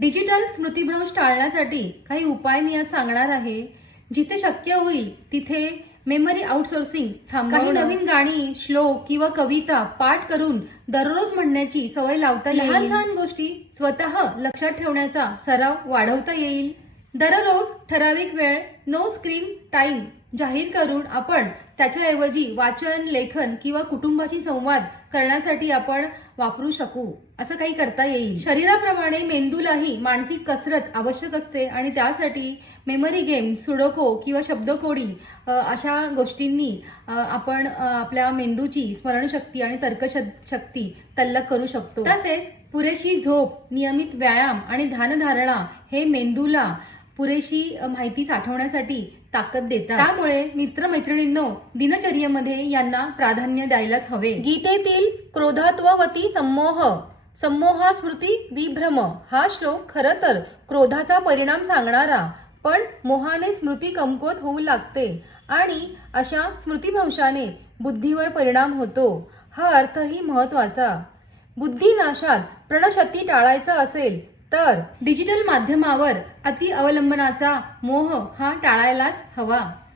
Digital स्मृतिभ्रंश टाळण्यासाठी काही उपाय मी आज सांगणार आहे. जिथे शक्य होईल तिथे मेमरी आउटसोर्सिंग थांबवणं, काही नवीन गाणी, श्लोक किंवा कविता पाठ करून दररोज म्हणण्याची सवय लावता येईल. लहान लहान गोष्टी स्वतः लक्षात ठेवण्याचा सराव वाढवता येईल. दररोज ठराविक वेळ नो स्क्रीन टाइम जाहीर करून आपण त्याच्याऐवजी वाचन, लेखन किंवा कुटुंबाशी संवाद करण्यासाठी आपण वापरू शकू. असं काही करता येईल. शरीराप्रमाणे मेंदूलाही मानसिक कसरत आवश्यक असते आणि त्यासाठी मेमरी गेम, सुडोको किंवा शब्दकोडी अशा गोष्टींनी आपण आपल्या मेंदूची स्मरणशक्ती आणि तर्कशक्ती तल्लख करू शकतो. तसेच पुरेशी झोप, नियमित व्यायाम आणि ध्यानधारणा हे मेंदूला पुरेशी माहिती साठवण्यासाठी ताकद देतात. त्यामुळे मित्रमैत्रिणींनो, दिनचर्येमध्ये यांना प्राधान्य द्यायलाच हवे. गीतेतील क्रोधात्ववती सम्मोह सम्मोहा स्मृती विभ्रम हा श्लोक खरं तर क्रोधाचा परिणाम सांगणारा, पण मोहाने स्मृती कमकुवत होऊ लागते आणि अशा स्मृतिभ्रंशाने बुद्धीवर परिणाम होतो. हा अर्थही महत्वाचा. बुद्धिनाशात प्रणशक्ती टाळायचा असेल तर डिजिटल माध्यमावर अति अवलंबनाचा मोह हा टाळायलाच हवा.